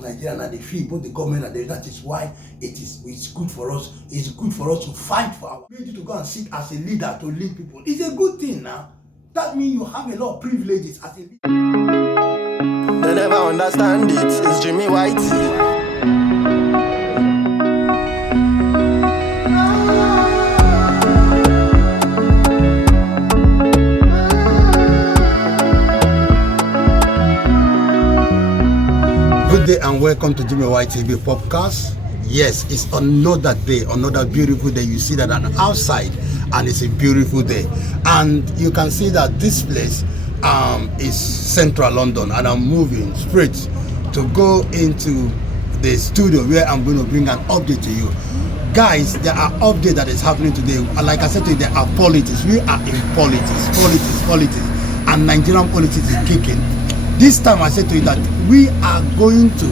of Nigeria now they feel both the government and that is why it's good for us. It's good for us to fight for our ability to go and sit as a leader to lead people. It's a good thing now. That means you have a lot of privileges as a leader. They never understand it. It's Jimmy Whitey. Good day and welcome to Jimmy White TV podcast. Yes, it's another day, another beautiful day. You see that on the outside, and it's a beautiful day. And you can see that this place is central London, and I'm moving straight to go into the studio where I'm going to bring an update to you. Guys, there are updates that is happening today. Like I said to you, there are politics. We are in politics, and Nigerian politics is kicking. This time I said to you that we are going to,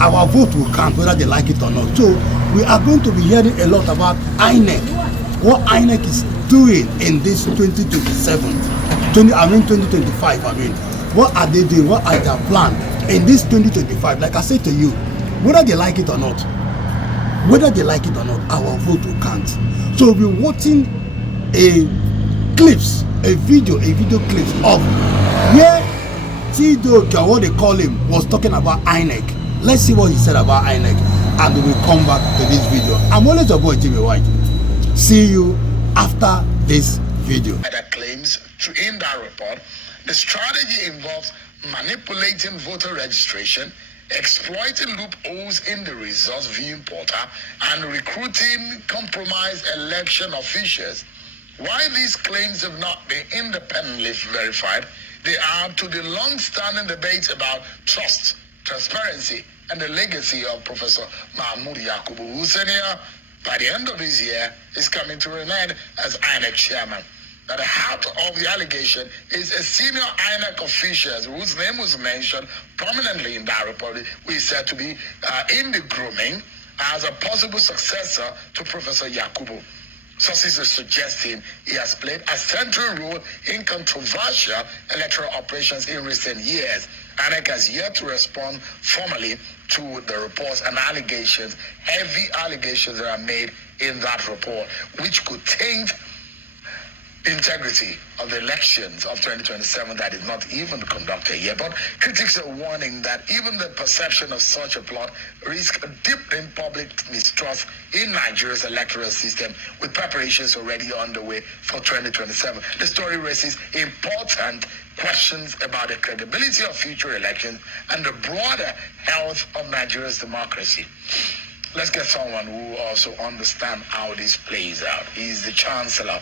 our vote will count whether they like it or not. So we are going to be hearing a lot about lNEC, what lNEC is doing in this 2025. What are they doing? What are their plans in this 2025? Like I said to you, whether they like it or not, our vote will count. So we'll be watching video clips of where CHIDOKE, or what they call him, was talking about lNEC. Let's see what he said about lNEC, and we'll come back to this video. I'm always your boy Jimmy White. See you after this video. That claims in that report, the strategy involves manipulating voter registration, exploiting loopholes in the results viewing portal, and recruiting compromised election officials. While these claims have not been independently verified, they add to the long-standing debate about trust, transparency, and the legacy of Professor Mahmoud Yakubu, who senior, by the end of this year, is coming to an end as INEC chairman. Now, the heart of the allegation is a senior INEC official whose name was mentioned prominently in that report, who is said to be in the grooming as a possible successor to Professor Yakubu. Sources are suggesting he has played a central role in controversial electoral operations in recent years. INEC has yet to respond formally to the reports and allegations, heavy allegations that are made in that report, which could taint integrity of the elections of 2027 that is not even conducted yet. But critics are warning that even the perception of such a plot risks deepening public mistrust in Nigeria's electoral system, with preparations already underway for 2027. The story raises important questions about the credibility of future elections and the broader health of Nigeria's democracy. Let's get someone who also understands how this plays out. He's the Chancellor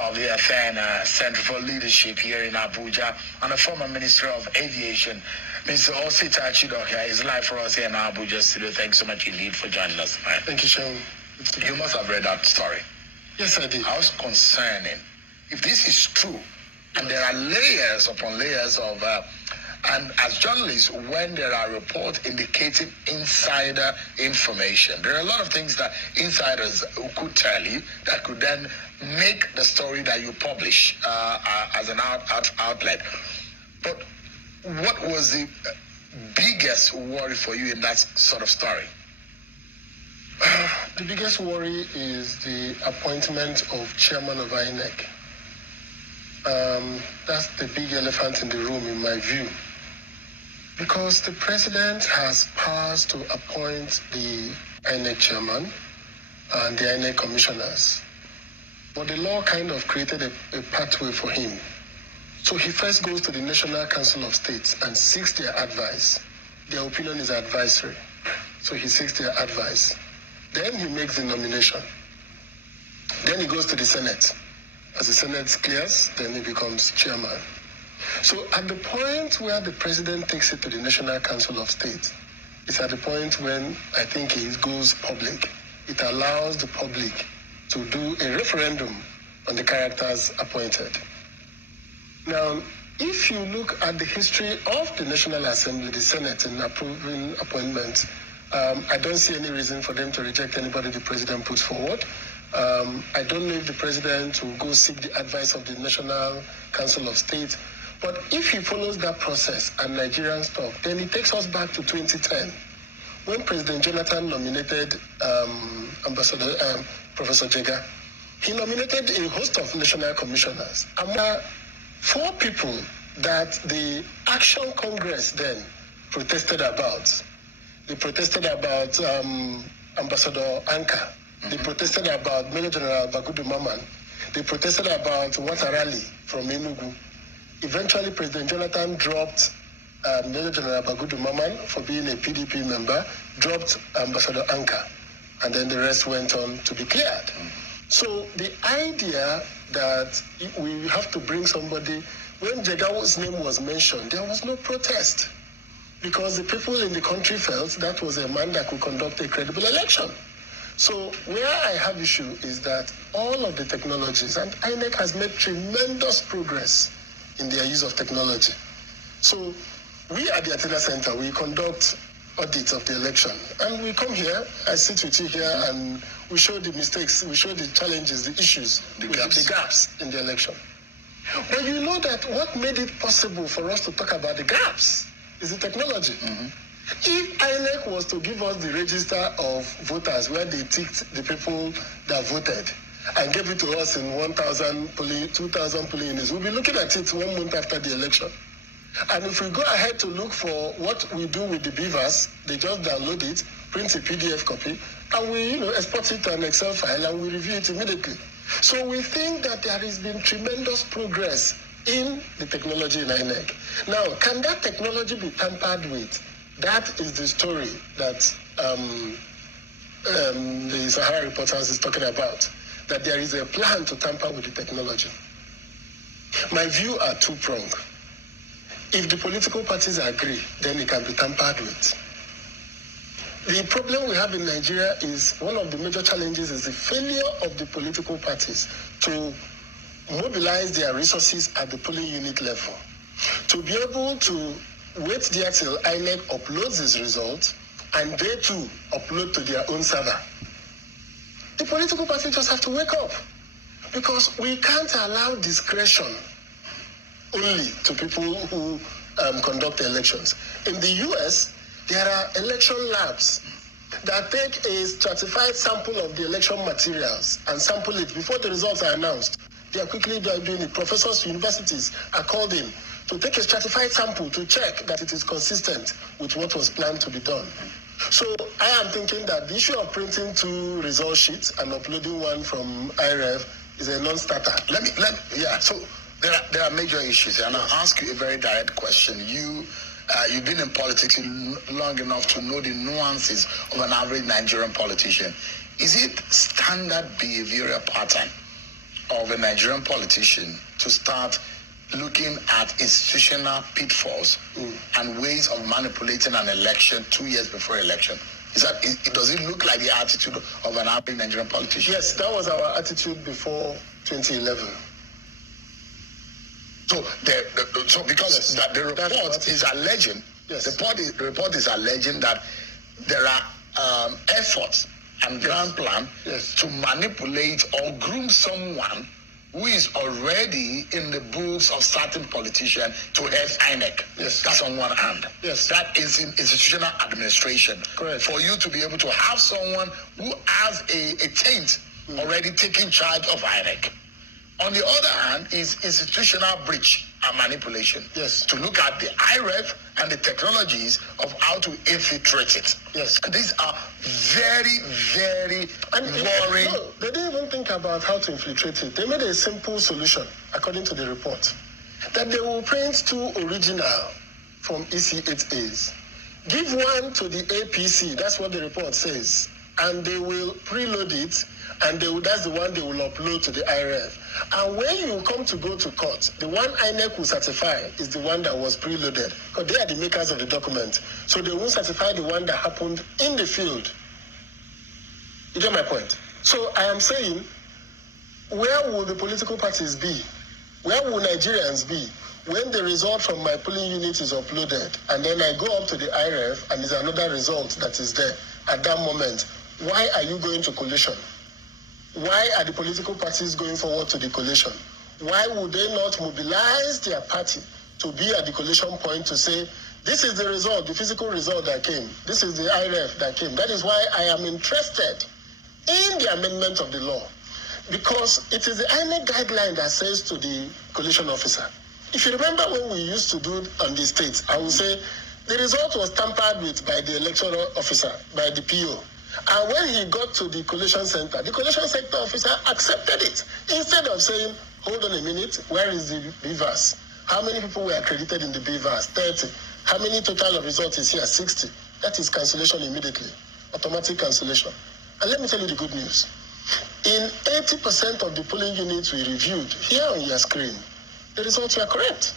of the Athena Center for Leadership here in Abuja and a former Minister of Aviation. Mr. OSITA CHIDOKE is live for us here in Abuja studio. Thanks so much indeed for joining us. Thank you, Sean. You must have read that story. Yes, I did. How concerning. If this is true, and there are layers upon layers of... and as journalists, when there are reports indicating insider information, there are a lot of things that insiders could tell you that could then make the story that you publish as an outlet. But what was the biggest worry for you in that sort of story? The biggest worry is the appointment of chairman of INEC. That's the big elephant in the room, in my view. Because the president has powers to appoint the INEC chairman and the INEC commissioners. But the law kind of created a pathway for him. So he first goes to the National Council of States and seeks their advice. Their opinion is advisory. So he seeks their advice. Then he makes the nomination. Then he goes to the Senate. As the Senate clears, then he becomes chairman. So at the point where the president takes it to the National Council of State, it's at the point when I think it goes public. It allows the public to do a referendum on the characters appointed. Now, if you look at the history of the National Assembly, the Senate, in approving appointments, I don't see any reason for them to reject anybody the president puts forward. I don't know if the president will go seek the advice of the National Council of State. But if he follows that process and Nigerians talk, then it takes us back to 2010 when President Jonathan nominated Professor Jega, he nominated a host of national commissioners. Among 4 people that the Action Congress then protested about. They protested about Ambassador Anka. They protested about Major General Bagudu Maman. They protested about Watarali from Enugu. Eventually, President Jonathan dropped Major General Bagudu Maman for being a PDP member, dropped Ambassador Anka, and then the rest went on to be cleared. So the idea that we have to bring somebody, when Jegawo's name was mentioned, there was no protest because the people in the country felt that was a man that could conduct a credible election. So where I have issue is that all of the technologies, and INEC has made tremendous progress in their use of technology. So we at the Athena Center, we conduct audits of the election. And we come here, I sit with you here, and we show the mistakes, we show the challenges, the issues, the gaps in the election. But you know that what made it possible for us to talk about the gaps is the technology. If INEC was to give us the register of voters where they ticked the people that voted and gave it to us in 1,000 polling, 2,000 polling units, we'll be looking at it 1 month after the election. And if we go ahead to look for what we do with the beavers, they just download it, print a PDF copy, and we export it to an Excel file and we review it immediately. So we think that there has been tremendous progress in the technology in INEC. Now, can that technology be tampered with? That is the story that the Sahara Reporters is talking about, that there is a plan to tamper with the technology. My view are two-pronged. If the political parties agree, then it can be tampered with. The problem we have in Nigeria is, one of the major challenges is the failure of the political parties to mobilize their resources at the polling unit level, to be able to wait there till INEC uploads his results and they too upload to their own server. The political parties just have to wake up, because we can't allow discretion only to people who conduct elections. In the US, there are election labs that take a stratified sample of the election materials and sample it before the results are announced. They are quickly doing it. Professors, universities are called in to take a stratified sample to check that it is consistent with what was planned to be done. So I am thinking that the issue of printing 2 result sheets and uploading one from IREF is a non-starter. So there are major issues, and I'll ask you a very direct question. You've been in politics long enough to know the nuances of an average Nigerian politician. Is it standard behavioral pattern of a Nigerian politician to start looking at institutional pitfalls and ways of manipulating an election 2 years before election? Does it look like the attitude of an average Nigerian politician? Yes, that was our attitude before 2011. So because the report is alleging, the report is alleging that there are efforts and grand plan to manipulate or groom someone who is already in the books of certain politicians to head INEC. Yes. That's on one hand. Yes. That is in institutional administration. Correct. For you to be able to have someone who has a taint already taking charge of INEC. On the other hand is institutional breach and manipulation. Yes. To look at the IREF and the technologies of how to infiltrate it. Yes. These are very, very worrying. No, they didn't even think about how to infiltrate it. They made a simple solution, according to the report, that they will print 2 original from EC8As. Give one to the APC, that's what the report says, and they will preload it, and that's the one they will upload to the IRF. And when you come to go to court, the one INEC will certify is the one that was preloaded, because they are the makers of the document. So they won't certify the one that happened in the field. You get my point? So I am saying, where will the political parties be? Where will Nigerians be when the result from my polling unit is uploaded, and then I go up to the IRF and there's another result that is there at that moment? Why are you going to coalition? Why are the political parties going forward to the coalition? Why would they not mobilize their party to be at the coalition point to say, This is the result, the physical result that came. This is the IRF that came. That is why I am interested in the amendment of the law, because it is the INEC guideline that says to the collation officer. If you remember when we used to do on the states, I would say the result was tampered with by the electoral officer, by the PO. And when he got to the collation center, the collation center officer accepted it. Instead of saying, hold on a minute, where is the BVAS? How many people were accredited in the BVAS? 30. How many total of results is here? 60. That is cancellation immediately. Automatic cancellation. And let me tell you the good news. In 80% of the polling units we reviewed, here on your screen, the results were correct.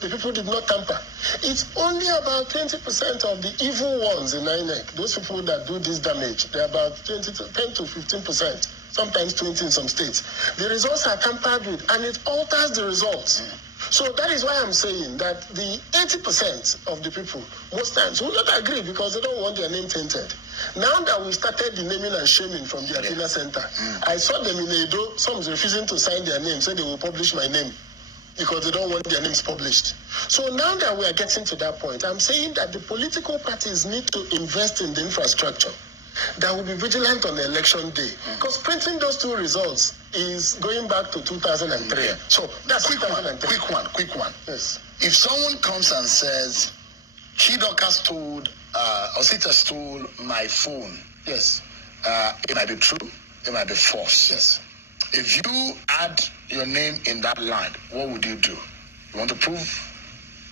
The people did not tamper. It's only about 20% of the evil ones in INEC, those people that do this damage. They're about 10 to 15%, sometimes 20 in some states. The results are tampered with, and it alters the results. So that is why I'm saying that the 80% of the people, most times, will not agree because they don't want their name tainted. Now that we started the naming and shaming from the Athena Center, I saw them in Edo, some refusing to sign their name, say they will publish my name, because they don't want their names published. So now that we are getting to that point, I'm saying that the political parties need to invest in the infrastructure that will be vigilant on the election day. Because printing those two results is going back to 2003. Yeah. So that's quick one. Yes. If someone comes and says, CHIDOKE stole, OSITA stole my phone, Yes. It might be true, it might be false. Yes. If you add your name in that line, what would you do? You want to prove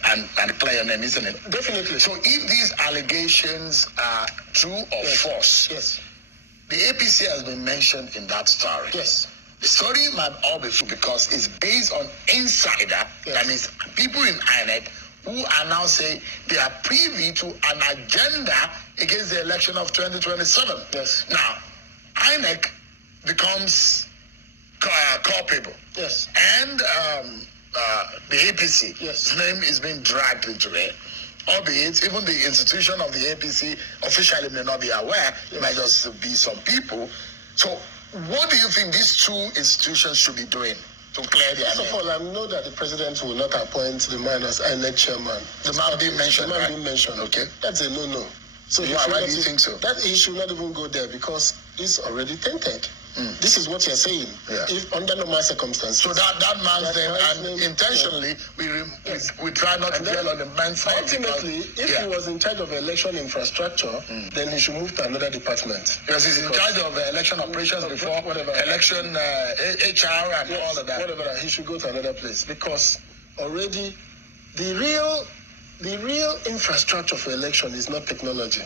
and declare your name, isn't it? Definitely. So if these allegations are true or false, Yes. the APC has been mentioned in that story. Yes. The story might all be true because it's based on insider, that means people in INEC who are now saying they are privy to an agenda against the election of 2027. Yes. Now, INEC becomes culpable. Yes. And the APC, Yes. his name is being dragged into it. Albeit, even the institution of the APC officially may not be aware. It might just be some people. So, what do you think these two institutions should be doing to clear their First of name? all, I know that the president will not appoint the man as INEC chairman. The man being mentioned, The man right? being mentioned. Okay. That's a no-no. So Why? he should Why not do you think so? That he should not even go there because it's already tainted. This is what you're saying. Yeah. If under normal circumstances. So that man's That name, man's and name, intentionally, Yes. we try not to And then, dwell on the man's name. ultimately, if he was in charge of election infrastructure, then he should move to another department. Because he's in charge of election operations before whatever. election, HR and all of that. Whatever, he should go to another place because already the real infrastructure for election is not technology.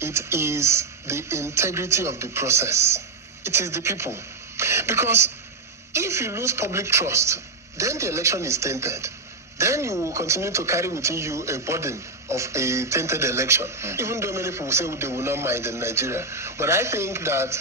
It is the integrity of the process. It is the people. Because if you lose public trust, then the election is tainted. Then you will continue to carry within you a burden of a tainted election. Even though many people say they will not mind in Nigeria. But I think that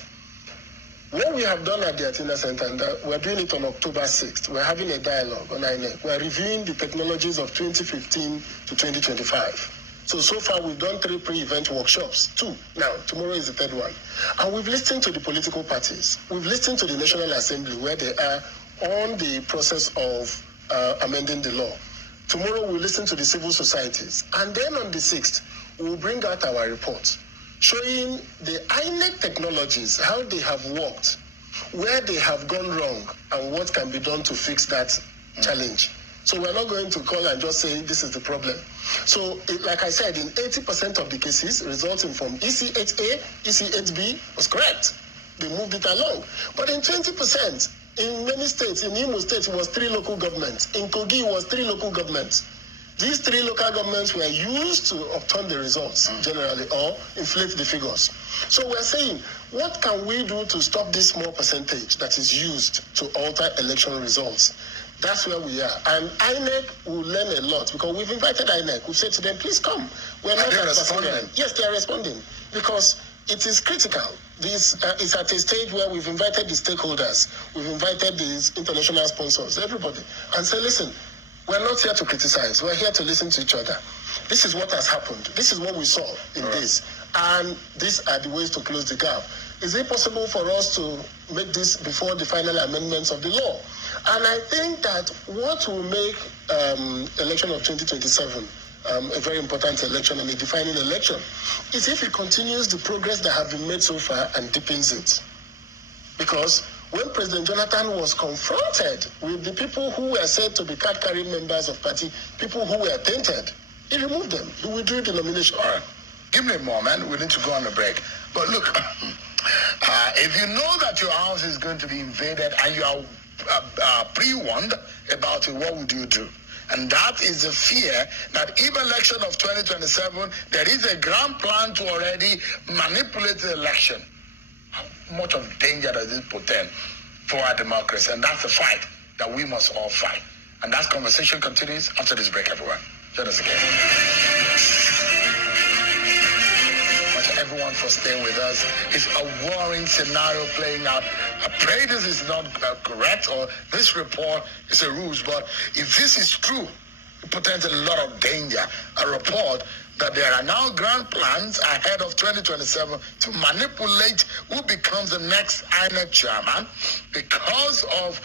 what we have done at the Athena Center, and we're doing it on October 6th, we're having a dialogue on INEC. We're reviewing the technologies of 2015 to 2025. So far we've done 3 pre-event workshops, 2. Now, tomorrow is the 3rd one. And we've listened to the political parties. We've listened to the National Assembly where they are on the process of amending the law. Tomorrow we'll listen to the civil societies. And then on the 6th, we'll bring out our report showing the INEC technologies, how they have worked, where they have gone wrong, and what can be done to fix that challenge. So we're not going to call and just say this is the problem. So, like I said, in 80% of the cases resulting from EC8A, EC8B was correct. They moved it along. But in 20%, in many states, in Imo State, it was 3 local governments. In Kogi, it was 3 local governments. These 3 local governments were used to upturn the results, generally, or inflate the figures. So we're saying, what can we do to stop this small percentage that is used to alter election results? That's where we are. And INEC will learn a lot because we've invited INEC. We've said to them, please come. We're not responding? Yes, they are responding because it is critical. This is at a stage where we've invited the stakeholders. We've invited these international sponsors, everybody, and say, listen, we're not here to criticize. We're here to listen to each other. This is what has happened. This is what we saw in this. And these are the ways to close the gap. Is it possible for us to make this before the final amendments of the law? And I think that what will make election of 2027 a very important election and a defining election, is if it continues the progress that have been made so far and deepens it. Because when President Jonathan was confronted with the people who were said to be card-carrying members of party, people who were tainted, he removed them. He withdrew the nomination. All right. Give me a moment. We need to go on a break. But look, if you know that your house is going to be invaded and you are pre-warned about it, what would you do? And that is the fear that if election of 2027, there is a grand plan to already manipulate the election. How much of danger does this portend for our democracy? And that's the fight that we must all fight. And that conversation continues after this break, everyone. Join us again. Thank everyone for staying with us. It's a worrying scenario playing out. I pray this is not correct or this report is a ruse, but if this is true, it portends a lot of danger. A report that there are now grand plans ahead of 2027 to manipulate who becomes the next INEC chairman because of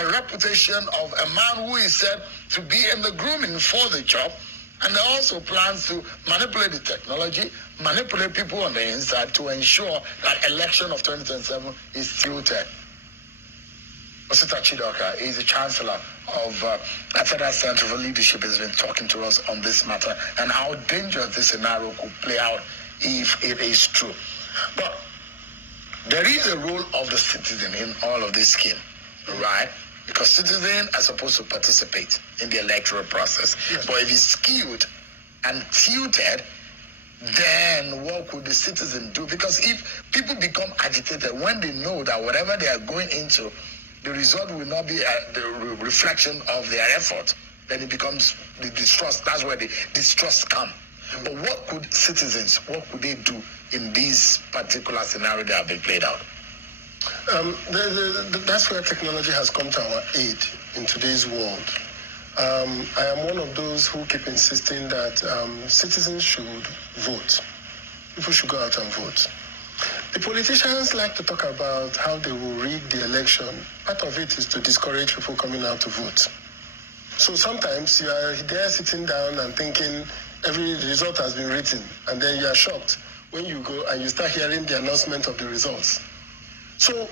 a reputation of a man who is said to be in the grooming for the job. And there are also plans to manipulate the technology, manipulate people on the inside to ensure that election of 2027 is thwarted. OSITA CHIDOKE is the Chancellor of the Federal Center for Leadership, has been talking to us on this matter and how dangerous this scenario could play out if it is true. But there is a role of the citizen in all of this scheme, right? Because citizens are supposed to participate in the electoral process. Yes. But if it's skewed and tilted, then what could the citizen do? Because if people become agitated when they know that whatever they are going into, the result will not be the reflection of their effort, then it becomes the distrust. That's where the distrust comes. But what could citizens, what could they do in this particular scenario that have been played out? That's where technology has come to our aid in today's world. I am one of those who keep insisting that citizens should vote. People should go out and vote. The politicians like to talk about how they will rig the election. Part of it is to discourage people coming out to vote. So sometimes you are there sitting down and thinking every result has been written, and then you are shocked when you go and you start hearing the announcement of the results. So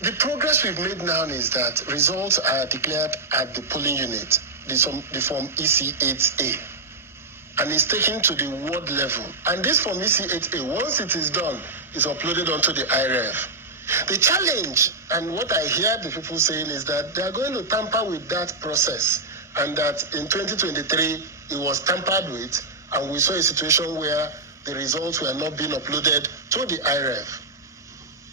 the progress we've made now is that results are declared at the polling unit, the form EC8A, and it's taken to the ward level. And this form EC8A, once it is done, is uploaded onto the IREF. The challenge, and what I hear the people saying, is that they are going to tamper with that process, and that in 2023, it was tampered with, and we saw a situation where the results were not being uploaded to the IREF.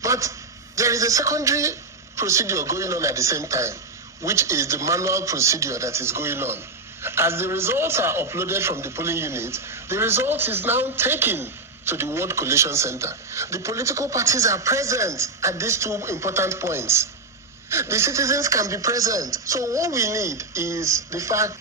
But there is a secondary procedure going on at the same time, which is the manual procedure that is going on. As the results are uploaded from the polling unit, the result is now taken to the ward collation center. The political parties are present at these two important points. The citizens can be present. So what we need is the fact,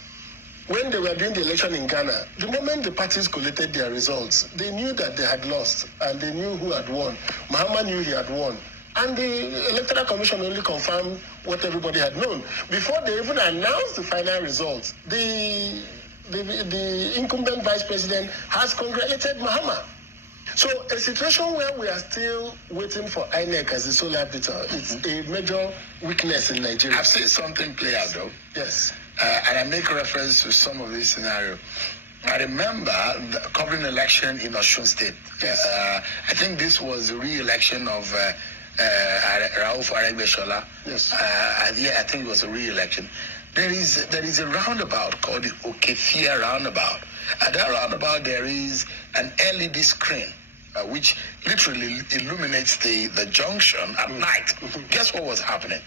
when they were doing the election in Ghana, the moment the parties collated their results, they knew that they had lost and they knew who had won. Mahama knew he had won. And the Electoral Commission only confirmed what everybody had known. Before they even announced the final results, the incumbent vice president has congratulated Mahama. So a situation where we are still waiting for INEC as the sole arbiter, it's a major weakness in Nigeria. I've seen something play out though. Yes. And I make reference to some of this scenario. I remember covering election in Osun State. Yes. I think this was the re-election of RECUITING. Yes. Yeah, I think it was a re-election. There is a roundabout called the Okefia roundabout. At that roundabout, there is an LED screen, which literally illuminates the junction at night. Guess what was happening?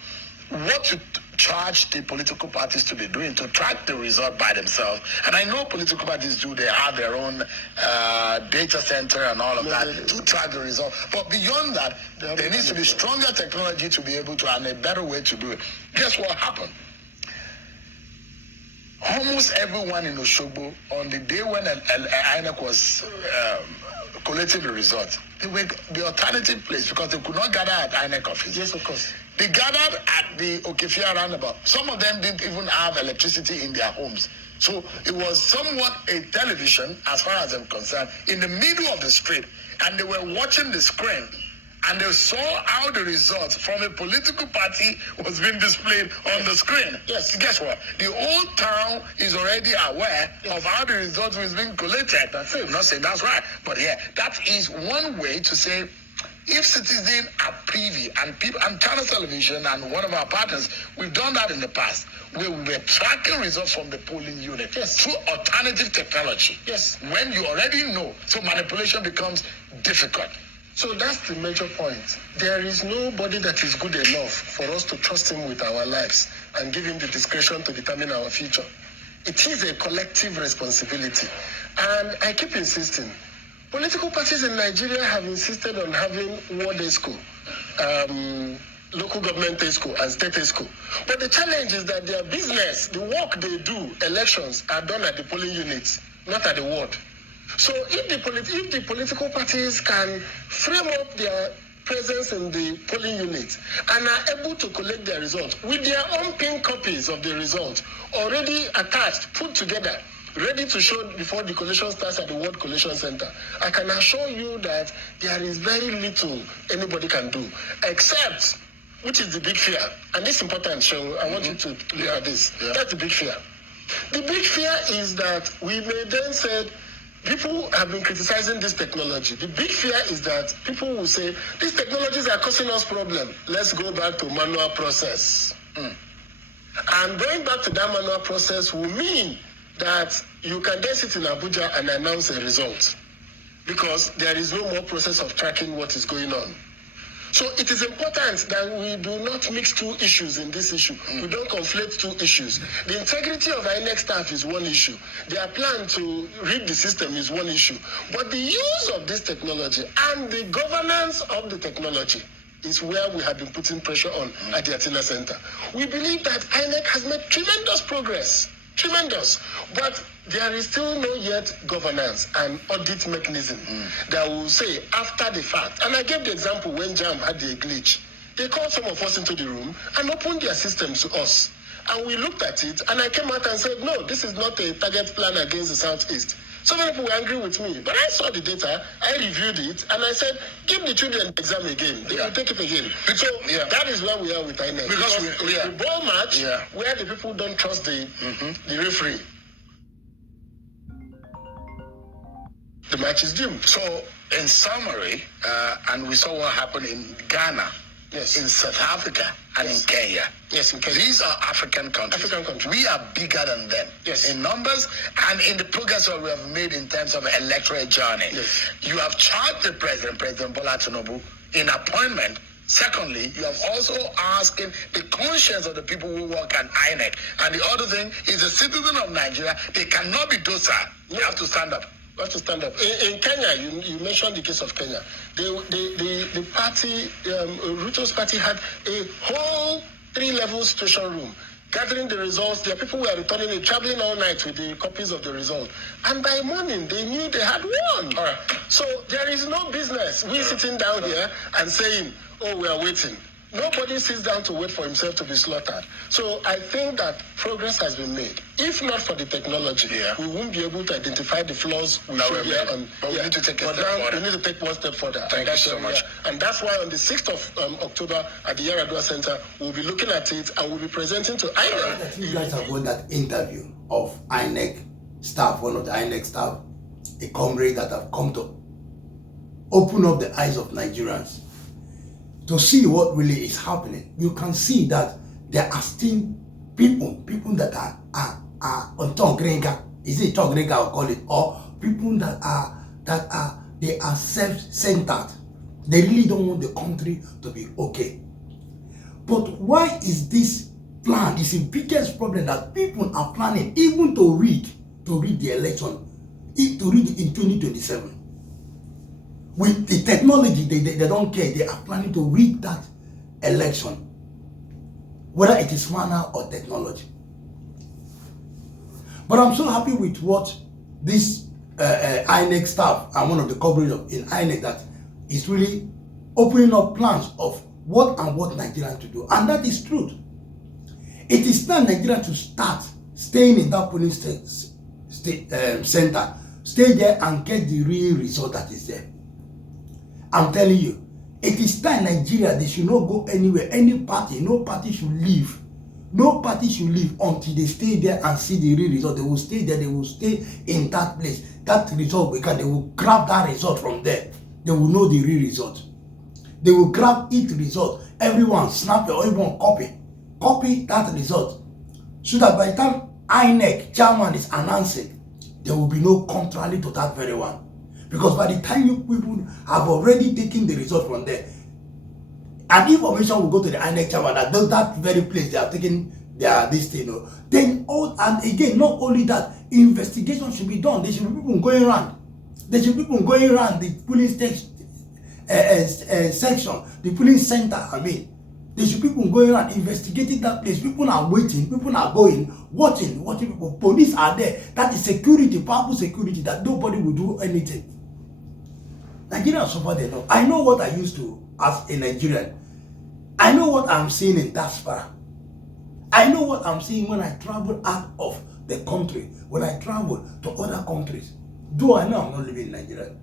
What to charge the political parties to be doing to track the result by themselves. And I know political parties do, they have their own data center and all of that to track the result. But beyond that, there needs to be stronger technology to be able to, and a better way to do it. Guess what happened? Almost everyone in Osogbo, on the day when INEC was collating the results, they were the alternative place because they could not gather at INEC office. Yes, of course. They gathered at the Okefia roundabout. Some of them didn't even have electricity in their homes. So it was somewhat a television, as far as I'm concerned, in the middle of the street, and they were watching the screen, and they saw how the results from a political party was being displayed on the screen. Yes. Guess what? The whole town is already aware of how the results was being collated. That's it. I'm not saying that's right, but yeah, that is one way to say, if citizens are privy, and people, and Channel Television and one of our partners, we've done that in the past. We were tracking results from the polling unit through alternative technology. Yes. When you already know, so manipulation becomes difficult. So that's the major point. There is nobody that is good enough for us to trust him with our lives and give him the discretion to determine our future. It is a collective responsibility. And I keep insisting, political parties in Nigeria have insisted on having ward ESCO, local government ESCO, and state ESCO. But the challenge is that their business, the work they do, elections, are done at the polling units, not at the ward. So if the political parties can frame up their presence in the polling units and are able to collect their results with their own pin copies of the results already attached, put together, ready to show before the collation starts at the World Collation Center, I can assure you that there is very little anybody can do, except, which is the big fear, and this is important, so I want you to look at this. That's the big fear. The big fear is that we may then say, people have been criticizing this technology. The big fear is that people will say, these technologies are causing us problem. Let's go back to manual process. And going back to that manual process will mean that you can then sit in Abuja and announce a result, because there is no more process of tracking what is going on. So it is important that we do not mix two issues in this issue. We don't conflate two issues. The integrity of INEC staff is one issue. Their plan to rig the system is one issue. But the use of this technology and the governance of the technology is where we have been putting pressure on at the Athena Center. We believe that INEC has made tremendous progress. Tremendous. But there is still no yet governance and audit mechanism that will say after the fact. And I gave the example when JAM had the glitch. They called some of us into the room and opened their systems to us. And we looked at it, and I came out and said, no, this is not a target plan against the Southeast. So many people were angry with me. But I saw the data, I reviewed it, and I said, give the children the exam again. They will take it again. So that is where we are with INEC. Because the ball match where the people don't trust the referee. The match is doomed. So, in summary, and we saw what happened in Ghana, in South Africa, and in Kenya. Yes, in Kenya. These are African countries. We are bigger than them in numbers and in the progress that we have made in terms of electoral journey. You have charged the President Bola Tinubu, in appointment. Secondly, you have also asking the conscience of the people who work at INEC. And the other thing is, a citizen of Nigeria, they cannot be docile. You have to stand up. We have to stand up. In Kenya, you mentioned the case of Kenya. The party, Ruto's party, had a whole 3-level situation room, gathering the results. Their people were returning it, traveling all night with the copies of the result. And by morning, they knew they had won. So there is no business we sitting down here and saying, oh, we are waiting. Nobody sits down to wait for himself to be slaughtered. So I think that progress has been made. If not for the technology, we won't be able to identify the flaws we show here. But we need to take a step further. We need to take one step further. Thank you so much. And that's why on the 6th of October at the Yaradua Center, we'll be looking at it and we'll be presenting to INEC. You guys have got that interview of INEC staff, one of the INEC staff, a comrade that have come to open up the eyes of Nigerians to see what really is happening. You can see that there are still people that are on Tongrenga. Is it Tongrenga I'll call it? Or people that are self-centered. They really don't want the country to be okay. But why is this plan? It's the biggest problem that people are planning even to rig the election, to rig in 2027. With the technology, they don't care. They are planning to rig that election, whether it is manual or technology. But I'm so happy with what this INEC staff and one of the coverage in INEC that is really opening up plans of what Nigerians to do. And that is truth. It is time Nigeria to start staying in that polling center, stay there and get the real result that is there. I'm telling you, it is time Nigeria, they should not go anywhere. Any party, no party should leave. No party should leave until they stay there and see the real result. They will stay there, they will stay in that place. That result, they will grab that result from there. They will know the real result. They will grab each result. Everyone snap or everyone copy that result. So that by the time lNEC chairman is announcing, there will be no contrary to that very one. Because by the time you people have already taken the result from there, and information will go to the lNEC chairman that very place they are taking this thing. Then and again, not only that, investigation should be done. There should be people going around. There should be people going around the police section, the police center. There should be people going around investigating that place. People are waiting. People are going, watching people. Police are there. That is security, powerful security that nobody will do anything. Nigerians suffer they know. I know what I used to as a Nigerian. I know what I'm seeing in diaspora. I know what I'm seeing when I travel out of the country, when I travel to other countries. Though I know I'm not living in Nigeria,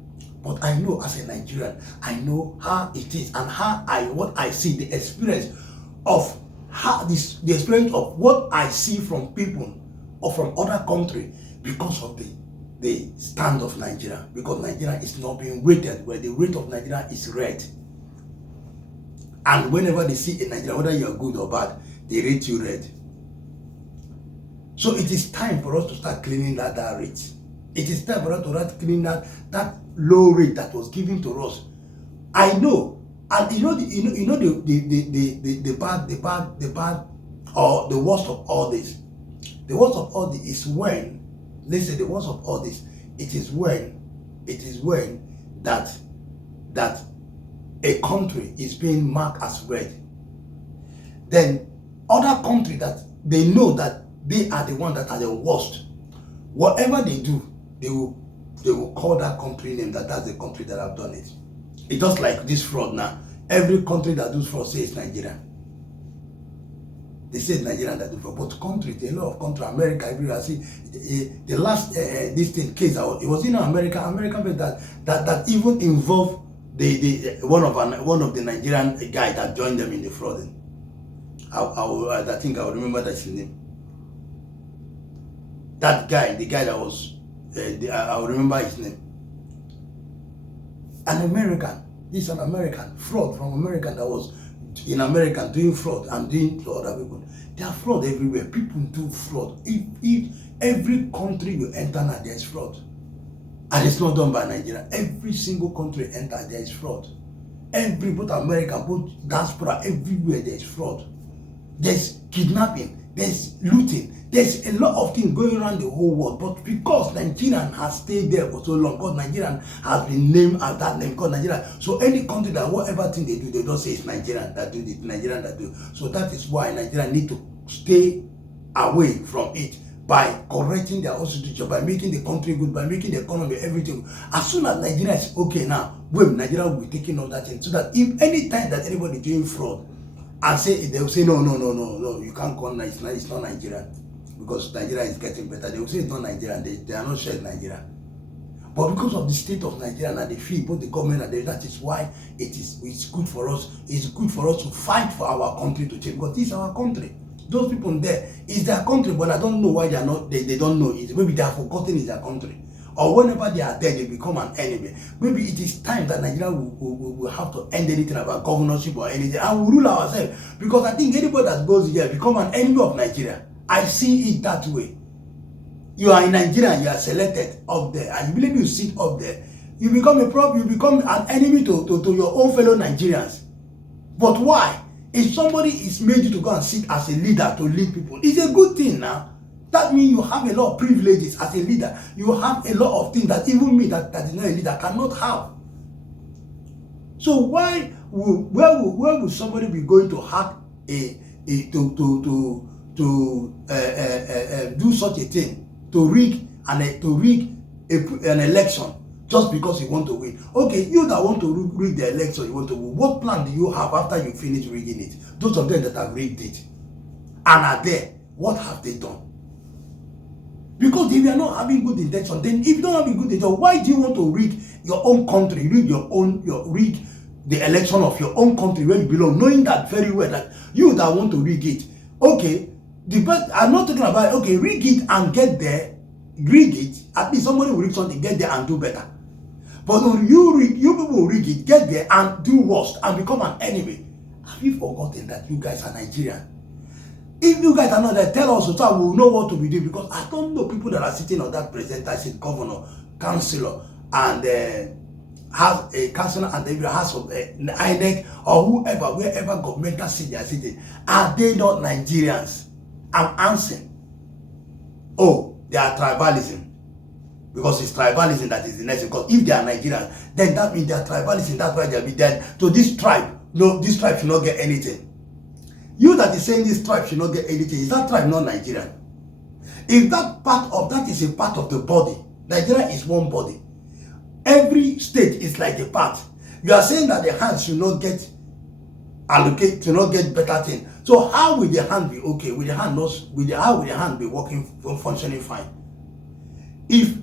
but I know as a Nigerian, I know how it is and what I see, the experience of the experience of what I see from people or from other countries because of the stand of Nigeria, because Nigeria is not being rated, where the rate of Nigeria is red. And whenever they see in Nigeria, whether you are good or bad, they rate you red. So it is time for us to start cleaning that rate. It is time for us to start cleaning that low rate that was given to us. I know, and the bad, or the worst of all this. The worst of all this is when, let's say the worst of all this, it is when that a country is being marked as red. Then other countries that they know that they are the ones that are the worst. Whatever they do, they will call that country name that's the country that have done it. It's just like this fraud now. Every country that does fraud says Nigeria. They say it's Nigerian that do fraud, but countries, a lot of countries, America, everywhere. I see the last this thing case, it was in American that even involved one of the Nigerian guy that joined them in the frauding. I think I will remember that's his name. That guy, the guy that was, I will remember his name. An American, this is an American, fraud from American that was in America doing fraud and doing to other people. There are fraud everywhere. People do fraud. If every country you enter now, there is fraud. And it's not done by Nigeria. Every single country enter, there is fraud. Both America, both diaspora, everywhere there is fraud. There's kidnapping, there's looting, there's a lot of things going around the whole world. But because Nigerian has stayed there for so long, because Nigerian has been named as that name, because Nigeria, so any country that whatever thing they do, they don't say it's Nigerian that do it, Nigerian that do. So that is why Nigeria need to stay away from it by correcting their own situation, by making the country good, by making the economy, everything. As soon as Nigeria is okay now, Nigeria will be taking all that in. So that if any time that anybody doing fraud, and say they will say no, you can't call Nigeria, it's not Nigeria, because Nigeria is getting better. They will say it's not Nigerian, they are not sharing Nigeria. But because of the state of Nigeria and the fee, both the government and that is why it's good for us. It's good for us to fight for our country to change, because this is our country. Those people there is their country, but I don't know why they are not. They don't know it. Maybe they have forgotten it's their country, or whenever they are there, they become an enemy. Maybe it is time that Nigeria will have to end anything about governorship or anything, and we rule ourselves. Because I think anybody that goes here become an enemy of Nigeria. I see it that way. You are in Nigeria, you are selected up there, and you believe you sit up there, you become a problem. You become an enemy to your own fellow Nigerians. But why? If somebody is made you to go and sit as a leader to lead people, it's a good thing now. That means you have a lot of privileges as a leader. You have a lot of things that even me that is not a leader cannot have. So where will somebody be going to hack do such a thing, to rig an election just because you want to win? Okay, you that want to rig the election, you want to win. What plan do you have after you finish rigging it? Those of them that have rigged it and are there, what have they done? Because if you are not having good intention, then if you don't have a good intention, why do you want to rig your own country, rig the election of your own country where you belong, knowing that very well that you that want to rig it, okay, I'm not talking about, okay, rig it and get there, rig it, at least somebody will rig something, get there and do better. But when you people will rig it, get there and do worse and become an enemy. Have you forgotten that you guys are Nigerian? If you guys are not there, tell us so we will know what to be doing, because I don't know people that are sitting on that presentation, governor, councillor, and has a councillor and the house of lNEC or whoever, wherever governmental seat they are sitting. Are they not Nigerians? I'm answering. Oh, they are tribalism. Because it's tribalism that is the next. Because if they are Nigerians, then that means they are tribalism. That's why they'll be dead. So this tribe, no, this tribe should not get anything. You that is saying this tribe should not get anything, is that tribe not Nigerian? If that part of that is a part of the body, Nigeria is one body. Every state is like a part. You are saying that the hand should not get allocated, to not get better thing. So how will the hand be okay? Will the hand not? How will the hand be working, functioning fine? If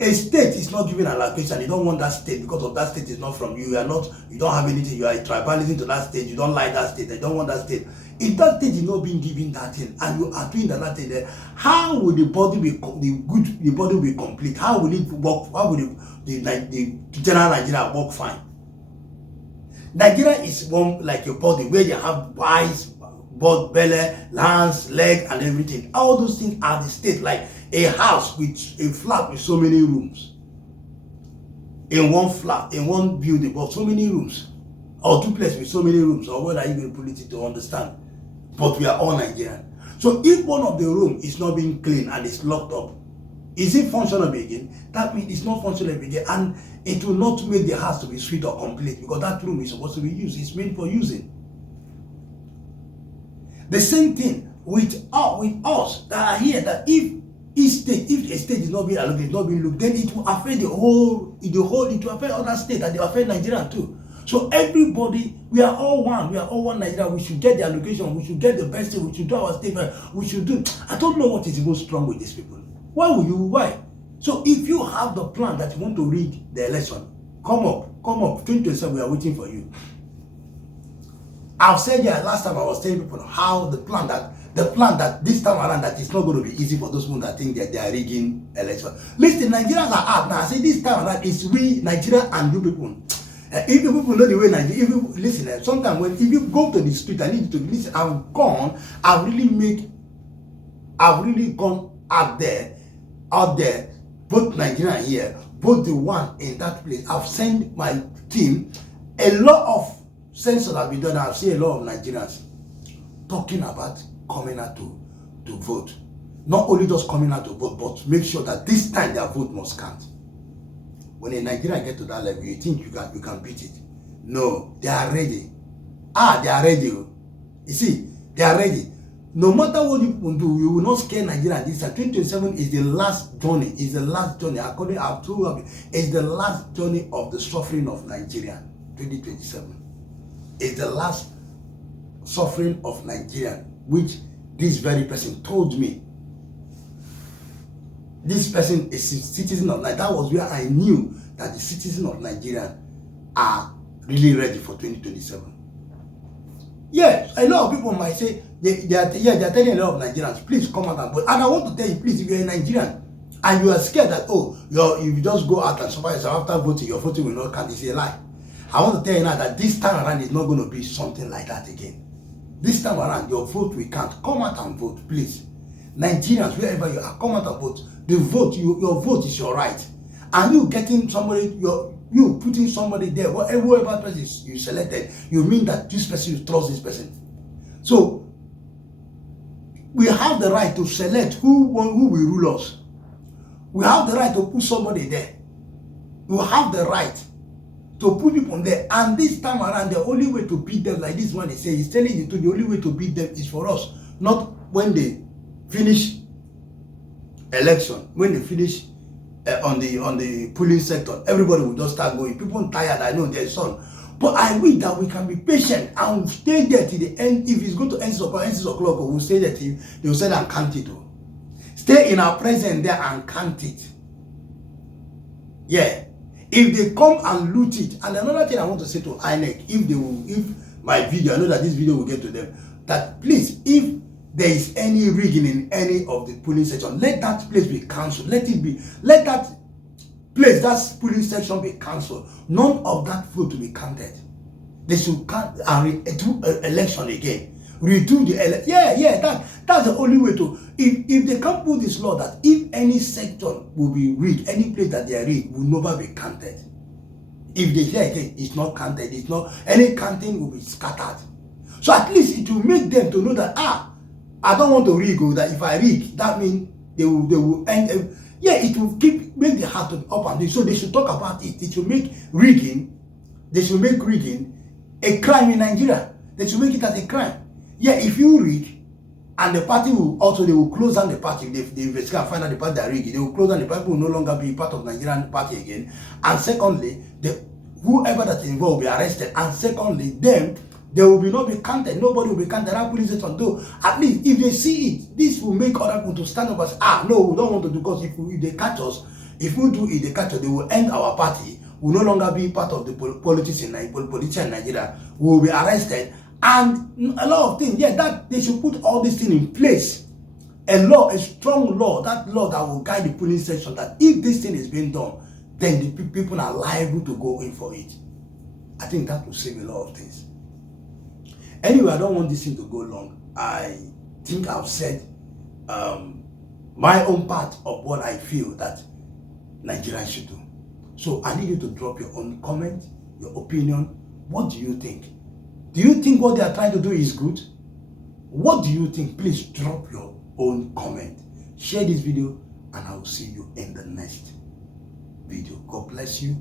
a state is not giving allocation, you don't want that state because of that state is not from you. You are not. You don't have anything. You are tribalism to that state. You don't like that state. You don't want that state. If that state is not being given that thing, and you are doing that thing there, how will the body be the body will be complete? How will it work? How will the general Nigeria work fine? Nigeria is one like a body where you have eyes, belly, lungs, leg, and everything. All those things are the state, like a house with a flat with so many rooms. In one flat, in one building, but so many rooms, or duplex with so many rooms, or what are you going to put it to understand? But we are all Nigerian. So if one of the rooms is not being cleaned and it's locked up, is it functional again? That means it's not functional again, and it will not make the house to be sweet or complete, because that room is supposed to be used. It's meant for using. The same thing with us that are here, that if a state is not being allocated, not being looked, then it will affect it will affect other states, and it will affect Nigeria too. So everybody, we are all one. We are all one Nigeria. We should get the allocation. We should get the best thing. We should do our statement. We should do. I don't know what is most strong with these people. Why? So if you have the plan that you want to rig the election, come up. 2027, we are waiting for you. I've said last time I was telling people how the plan that this time around that it's not going to be easy for those people that think that they are rigging election. Listen, Nigerians are out now. I say this time around it's we Nigeria and you people. If you people know the way Nigeria, if you listen, sometimes if you go to the street, I need you to listen. I've really gone out there, both Nigeria here, both the one in that place. I've sent my team. A lot of census have been done. I've seen a lot of Nigerians talking about coming out to vote. Not only just coming out to vote, but make sure that this time their vote must count. When a Nigerian get to that level, you think you can beat it. No, they are ready. They are ready. You see, they are ready. No matter what you do, you will not scare Nigeria this time. 2027 is the last journey. According to you, it's the last journey of the suffering of Nigeria. 2027 is the last suffering of Nigeria, which this very person told me. This person is a citizen of Nigeria. That was where I knew that the citizens of Nigeria are really ready for 2027. Yes, a lot of people might say they are telling a lot of Nigerians, please come out and vote. And I want to tell you, please, if you're a Nigerian and you are scared that if you just go out and survive yourself after voting, your voting will not count, it's a lie. I want to tell you now that this time around is not going to be something like that again. This time around, your vote will count. Come out and vote, please. Nigerians, wherever you are, come out and vote. The vote, your vote is your right. And you getting somebody, you putting somebody there, whoever person you selected, you mean that this person, you trust this person. So, we have the right to select who will rule us. We have the right to put somebody there. We have the right to put people there. And this time around, the only way to beat them, like this one they say, he's telling you the only way to beat them is for us. Not when they finish election, when they finish on the polling sector, everybody will just start going. People are tired, I know there's some. But I wish that we can be patient and stay there till the end. If it's going to end 6 o'clock, we'll stay there till they will say that count it. stay in our presence there and count it. Yeah. If they come and loot it, and another thing I want to say to INEC, if my video, I know that this video will get to them, that please, if there is any rigging in any of the polling station, let that place be cancelled. Let that place, that polling section be cancelled. None of that vote to be counted. They should count and do election again. Redo the election. That's the only way to. If they can't put this law that if any section will be rigged, any place that they are rigged will never be counted. If they say again, it's not counted, it's not, any counting will be scattered. So at least it will make them to know that, I don't want to rig, that if I rig, that means they will end. It will make the heart of up and down. So they should talk about it. They should make rigging a crime in Nigeria. They should make it as a crime. If you rig, and the party they will close down the party. If they investigate and find out the party that rigged, they will close down the party, will no longer be part of Nigerian party again. And secondly, whoever that is involved will be arrested. And secondly, then they will not be counted. Nobody will be counted. That police station, though, at least if they see it, this will make other people to stand up and say, no, we don't want to do, because if they catch us, if we do it, they catch us, they will end our party. We will no longer be part of the politics in Nigeria. We will be arrested. And a lot of things, that they should put all these things in place. A strong law, that law that will guide the polling station, that if this thing is being done, then the people are liable to go in for it. I think that will save a lot of things. Anyway, I don't want this thing to go long. I think I've said my own part of what I feel that Nigerians should do. So I need you to drop your own comment, your opinion. What do you think? Do you think what they are trying to do is good? What do you think? Please drop your own comment. Share this video, and I will see you in the next video. God bless you.